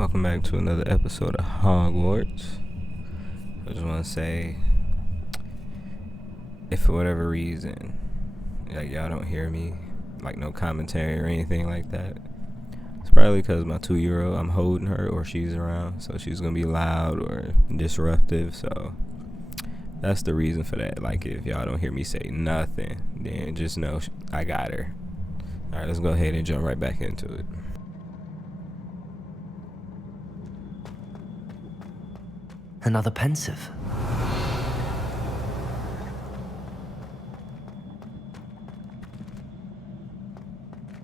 Welcome back to another episode of Hogwarts. I just want to say, if for whatever reason, like y'all don't hear me, like no commentary or anything like that, it's probably because my 2-year-old, I'm holding her or she's around, so she's gonna be loud or disruptive. So that's the reason for that. Like if y'all don't hear me say nothing, then just know I got her. All right, let's go ahead and jump right back into it. Another pensive.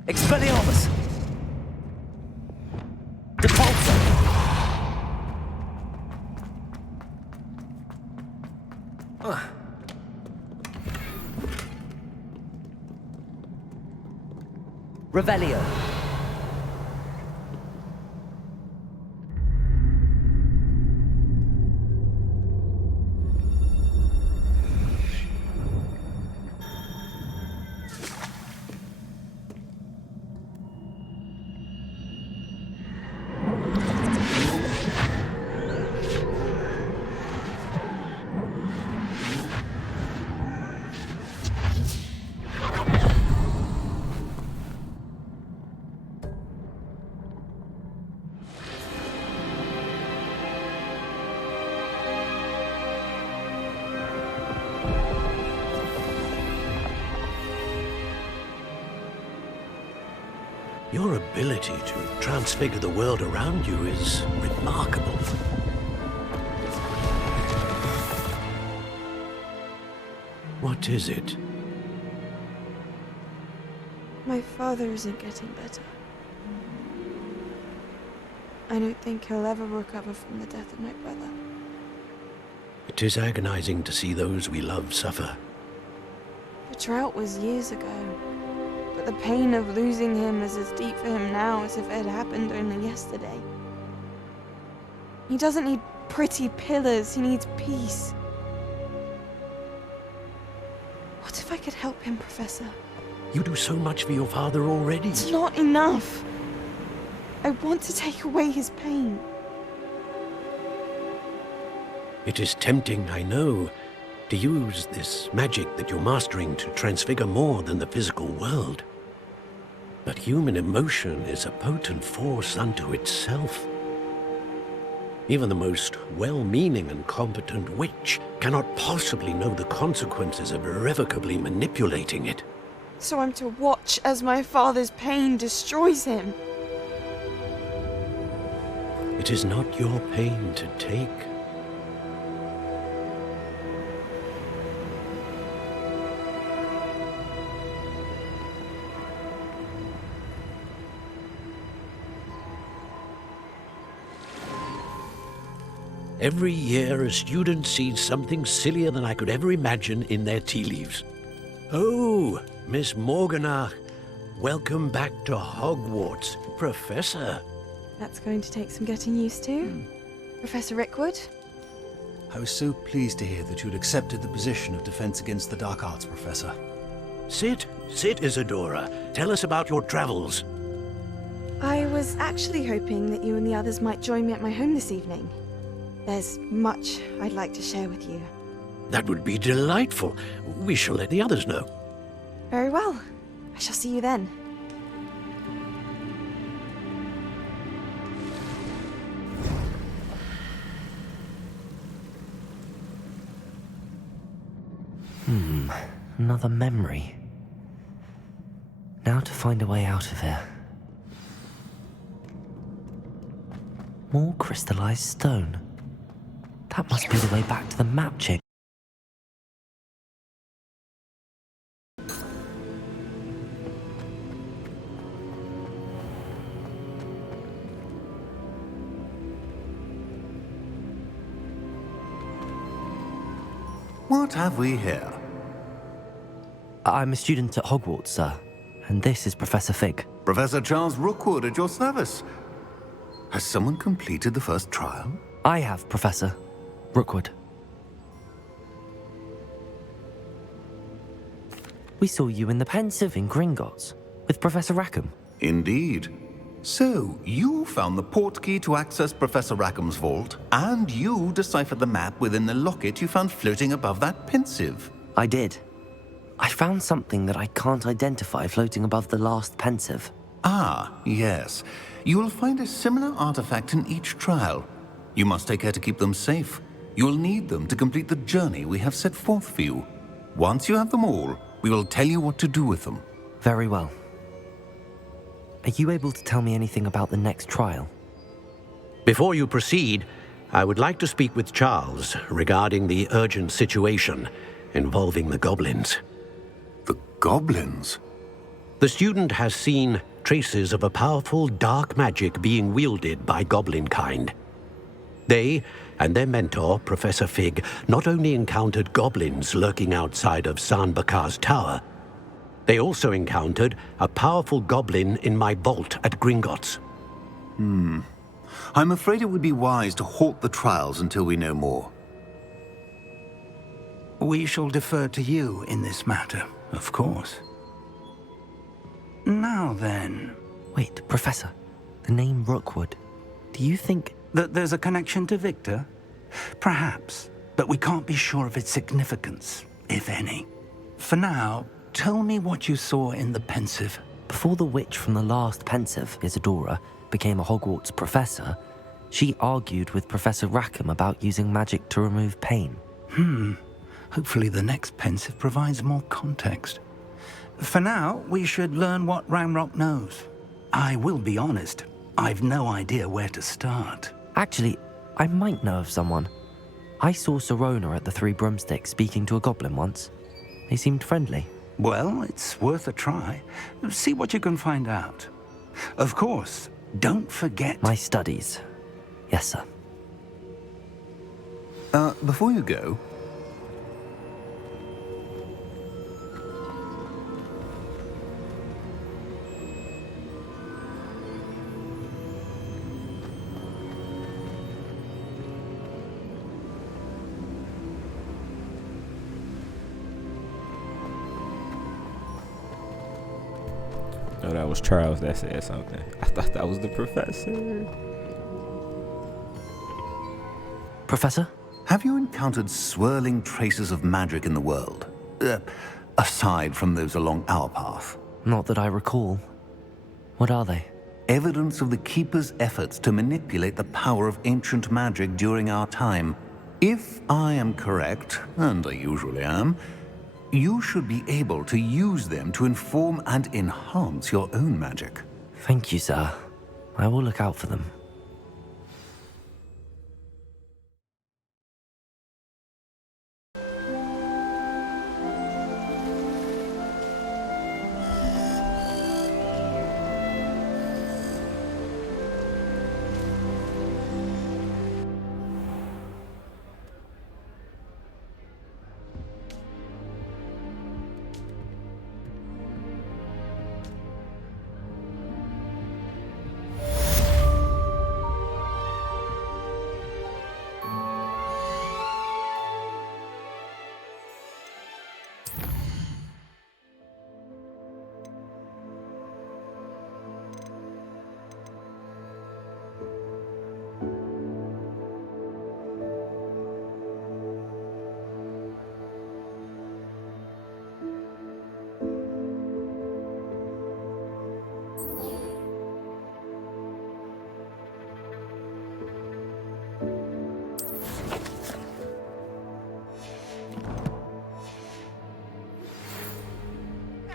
Expelliarmus! Depulso! Revelio. Your ability to transfigure the world around you is remarkable. What is it? My father isn't getting better. I don't think he'll ever recover from the death of my brother. It is agonizing to see those we love suffer. The drought was years ago, but the pain of losing him is as deep for him now as if it had happened only yesterday. He doesn't need pretty pillars, he needs peace. What if I could help him, Professor? You do so much for your father already. It's not enough. I want to take away his pain. It is tempting, I know, to use this magic that you're mastering to transfigure more than the physical world. But human emotion is a potent force unto itself. Even the most well-meaning and competent witch cannot possibly know the consequences of irrevocably manipulating it. So I'm to watch as my father's pain destroys him. It is not your pain to take. Every year, a student sees something sillier than I could ever imagine in their tea leaves. Oh, Miss Morganach, welcome back to Hogwarts, Professor. That's going to take some getting used to. Professor Rickwood? I was so pleased to hear that you'd accepted the position of Defense Against the Dark Arts, Professor. Sit, Isadora. Tell us about your travels. I was actually hoping that you and the others might join me at my home this evening. There's much I'd like to share with you. That would be delightful. We shall let the others know. Very well. I shall see you then. Another memory. Now to find a way out of here. More crystallized stone. That must be the way back to the map chick. What have we here? I'm a student at Hogwarts, sir. And this is Professor Fig. Professor Charles Rookwood at your service. Has someone completed the first trial? I have, Professor Rookwood. We saw you in the Pensive in Gringotts with Professor Rackham. Indeed. So, you found the port key to access Professor Rackham's vault, and you deciphered the map within the locket you found floating above that pensive. I did. I found something that I can't identify floating above the last pensive. Ah, yes. You will find a similar artifact in each trial. You must take care to keep them safe. You will need them to complete the journey we have set forth for you. Once you have them all, we will tell you what to do with them. Very well. Are you able to tell me anything about the next trial? Before you proceed, I would like to speak with Charles regarding the urgent situation involving the goblins. The goblins? The student has seen traces of a powerful dark magic being wielded by goblin kind. They and their mentor, Professor Fig, not only encountered goblins lurking outside of San Bakar's tower, they also encountered a powerful goblin in my vault at Gringotts. I'm afraid it would be wise to halt the trials until we know more. We shall defer to you in this matter, of course. Now then, Wait, Professor. The name Rookwood. Do you think... that there's a connection to Victor? Perhaps, but we can't be sure of its significance, if any. For now, tell me what you saw in the pensive. Before the witch from the last pensive, Isadora, became a Hogwarts professor, she argued with Professor Rackham about using magic to remove pain. Hopefully the next pensive provides more context. For now, we should learn what Ramrock knows. I will be honest, I've no idea where to start. Actually, I might know of someone. I saw Serona at the Three Broomsticks speaking to a goblin once. They seemed friendly. Well, it's worth a try. See what you can find out. Of course, don't forget... My studies. Yes, sir. Before you go... Oh, that was Charles that said something. I thought that was the professor. Professor? Have you encountered swirling traces of magic in the world? Aside from those along our path. Not that I recall. What are they? Evidence of the Keeper's efforts to manipulate the power of ancient magic during our time. If I am correct, and I usually am, you should be able to use them to inform and enhance your own magic. Thank you, sir. I will look out for them.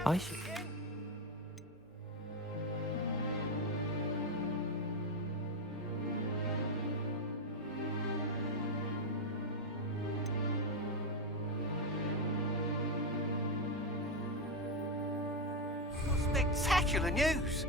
I should... Spectacular news!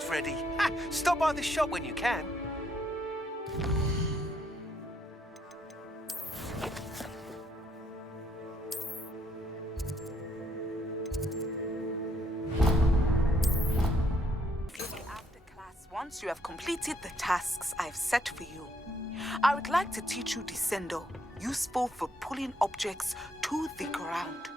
food's ready. Ha! Stop by the shop when you can. After class, once you have completed the tasks I've set for you, I would like to teach you Descendo, useful for pulling objects to the ground.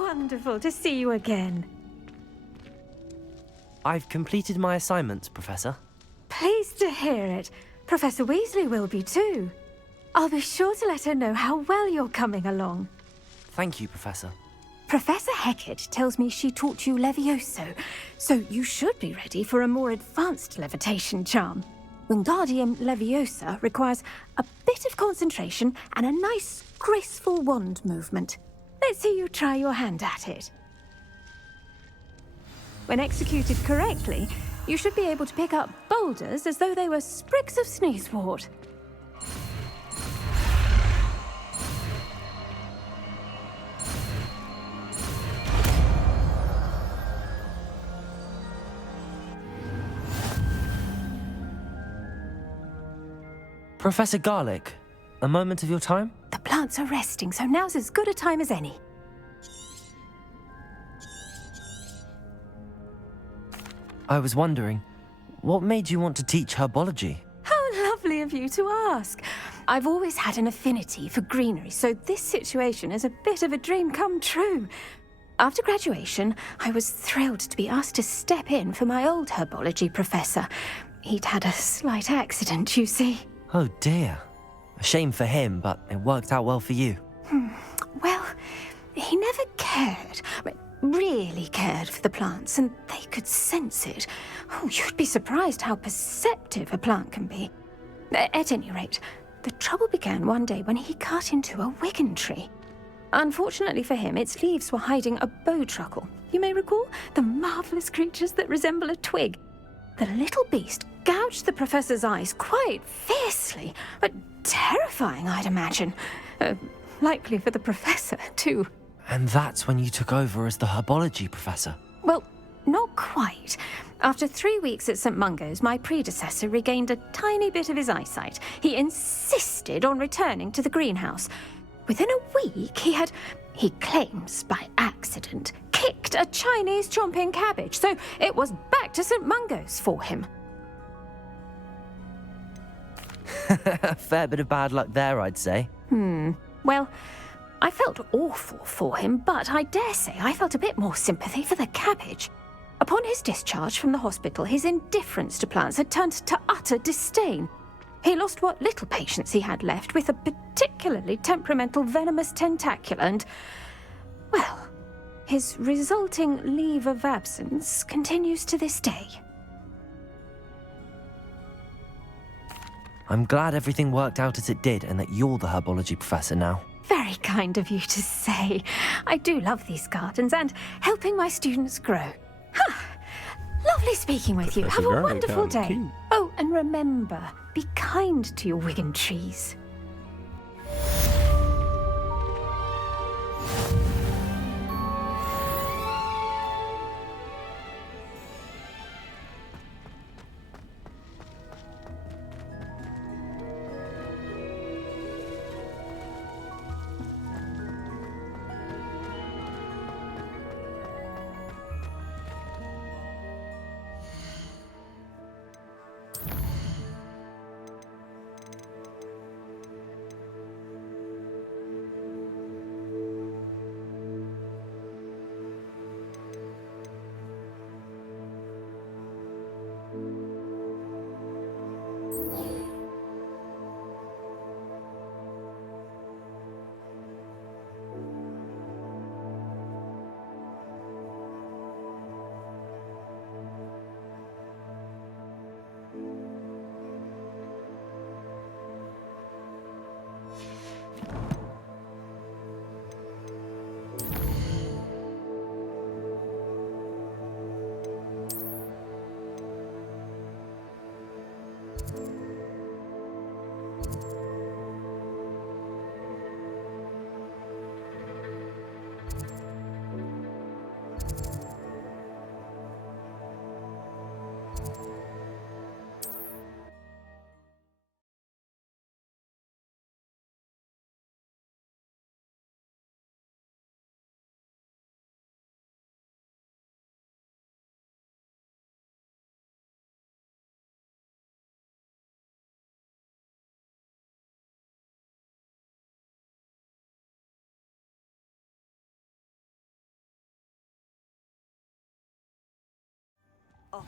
Wonderful to see you again. I've completed my assignments, Professor. Pleased to hear it. Professor Weasley will be too. I'll be sure to let her know how well you're coming along. Thank you, Professor. Professor Hecat tells me she taught you Levioso, so you should be ready for a more advanced levitation charm. Wingardium Leviosa requires a bit of concentration and a nice, graceful wand movement. Let's see you try your hand at it. When executed correctly, you should be able to pick up boulders as though they were sprigs of sneezewort. Professor Garlick, a moment of your time? The plants are resting, so now's as good a time as any. I was wondering, what made you want to teach herbology? How lovely of you to ask. I've always had an affinity for greenery, so this situation is a bit of a dream come true. After graduation, I was thrilled to be asked to step in for my old herbology professor. He'd had a slight accident, you see. Oh dear. A shame for him, but it worked out well for you. Well, he never cared. Really cared for the plants, and they could sense it. Oh, you'd be surprised how perceptive a plant can be. At any rate, the trouble began one day when he cut into a wigan tree. Unfortunately for him, its leaves were hiding a bowtruckle. You may recall the marvellous creatures that resemble a twig. The little beast gouged the professor's eyes quite fiercely, but terrifying, I'd imagine. Likely for the professor, too. And that's when you took over as the herbology professor? Well, not quite. After 3 weeks at St. Mungo's, my predecessor regained a tiny bit of his eyesight. He insisted on returning to the greenhouse. Within a week, he claims by accident, kicked a Chinese chomping cabbage, so it was back to St. Mungo's for him. A fair bit of bad luck there, I'd say. Well, I felt awful for him, but I dare say I felt a bit more sympathy for the cabbage. Upon his discharge from the hospital, his indifference to plants had turned to utter disdain. He lost what little patience he had left with a particularly temperamental venomous tentacula and, well, his resulting leave of absence continues to this day. I'm glad everything worked out as it did and that you're the herbology professor now. Very kind of you to say. I do love these gardens and helping my students grow. Lovely speaking with you. Professor Have a Garlic wonderful sounds day. cute. Oh, and remember, be kind to your wigan trees.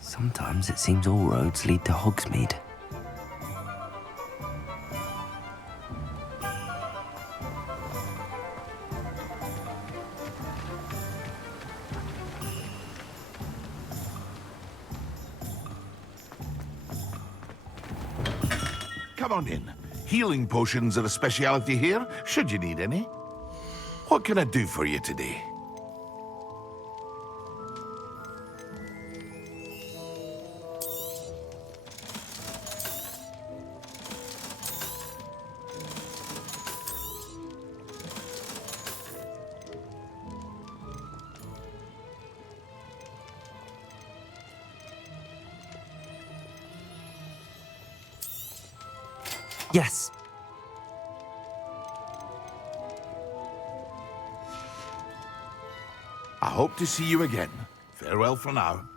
Sometimes it seems all roads lead to Hogsmeade. Come on in. Healing potions are a speciality here, should you need any. What can I do for you today? Yes. I hope to see you again. Farewell for now.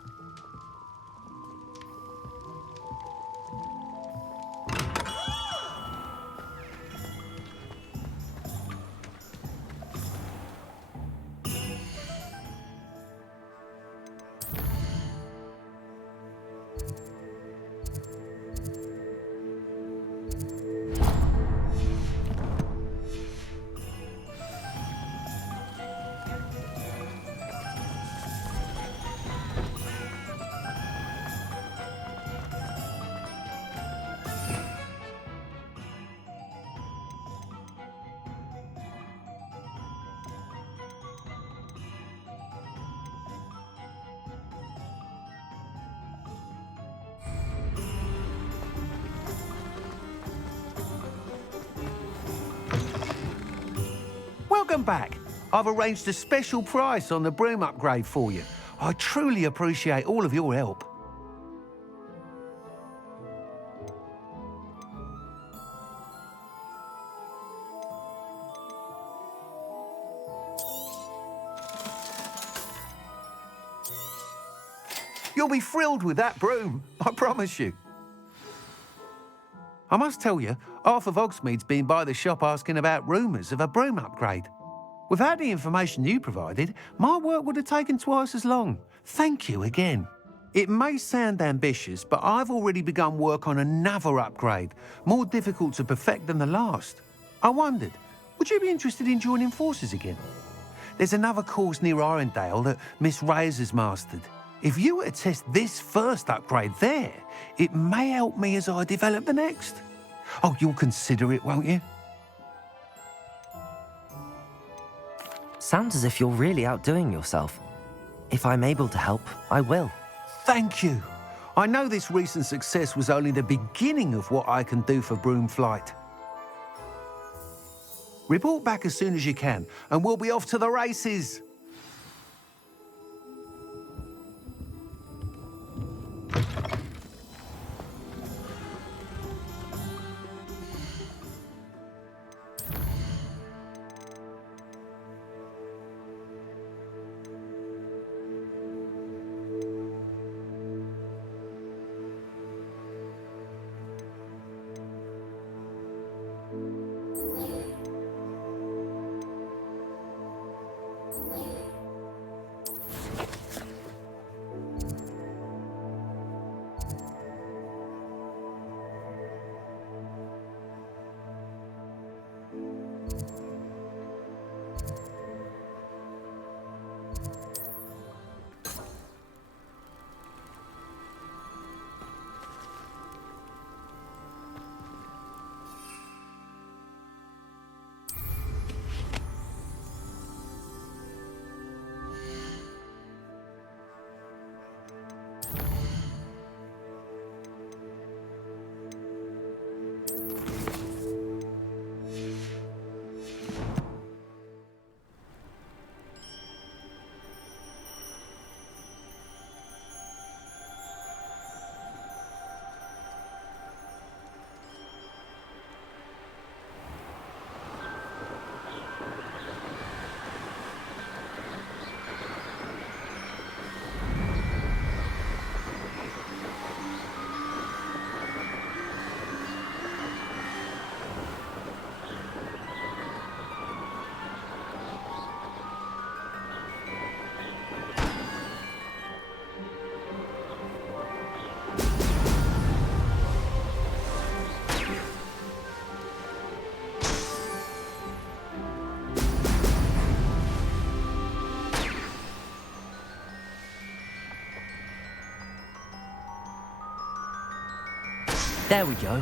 Welcome back. I've arranged a special price on the broom upgrade for you. I truly appreciate all of your help. You'll be thrilled with that broom, I promise you. I must tell you, half of Hogsmeade's been by the shop asking about rumours of a broom upgrade. Without the information you provided, my work would have taken twice as long. Thank you again. It may sound ambitious, but I've already begun work on another upgrade, more difficult to perfect than the last. I wondered, would you be interested in joining forces again? There's another course near Arendelle that Miss Reyes has mastered. If you were to test this first upgrade there, it may help me as I develop the next. Oh, you'll consider it, won't you? Sounds as if you're really outdoing yourself. If I'm able to help, I will. Thank you. I know this recent success was only the beginning of what I can do for Broomflight. Report back as soon as you can, and we'll be off to the races. There we go.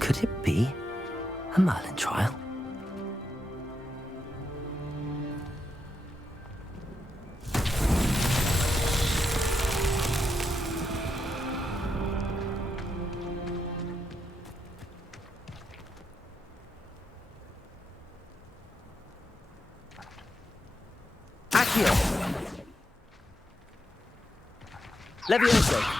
Could it be a Merlin trial? Accio! Levioso!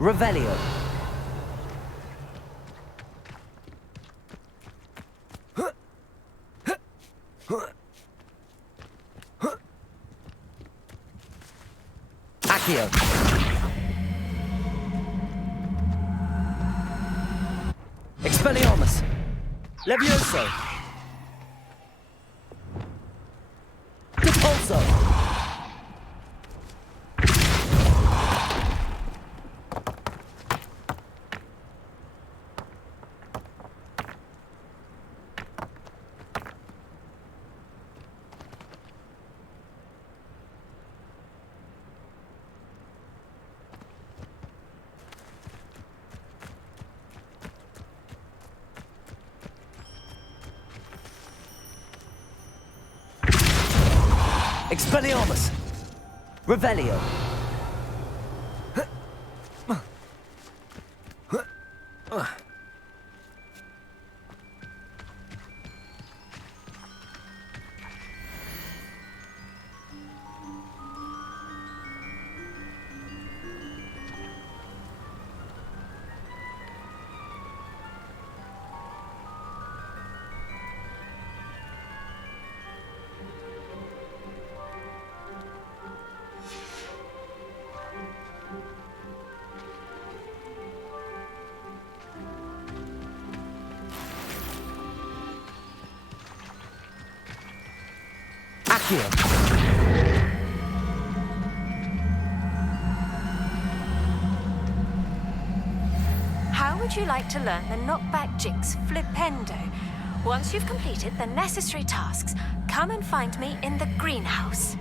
Revelio. Accio. Expelliarmus. Levioso. Repulso. Expelliarmus! Revelio! Accio! How would you like to learn the knockback jinx flipendo? Once you've completed the necessary tasks, come and find me in the greenhouse.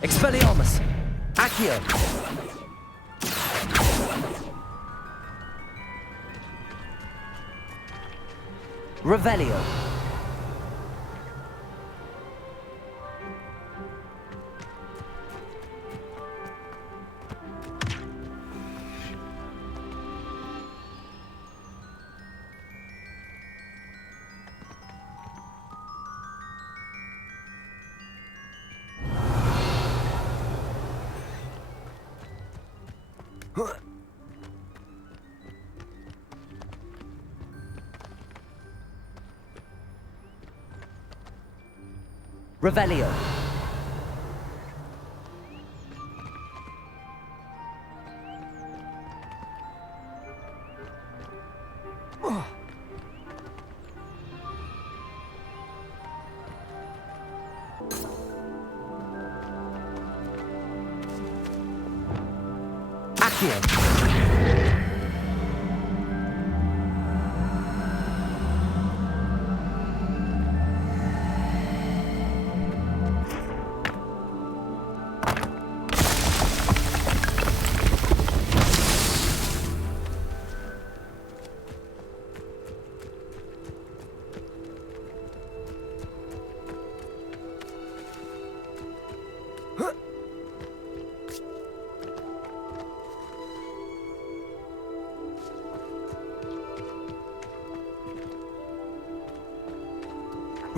Expelliarmus! Accio! Revelio! Revelio. Accio.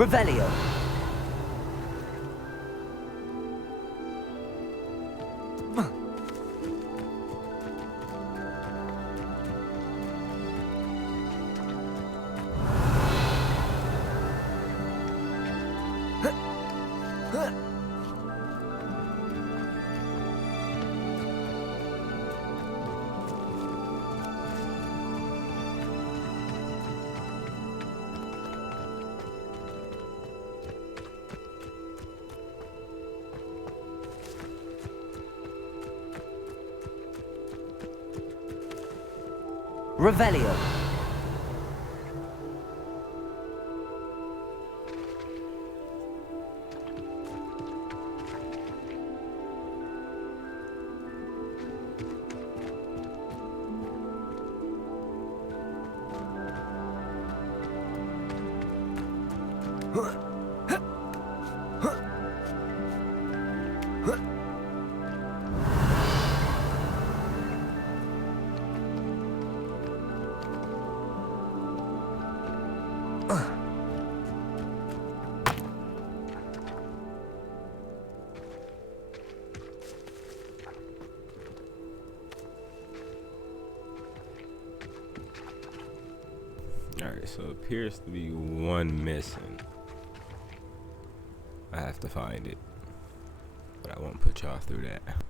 Revelio. Revelio. Alright, so it appears to be one missing. I have to find it, but I won't put y'all through that.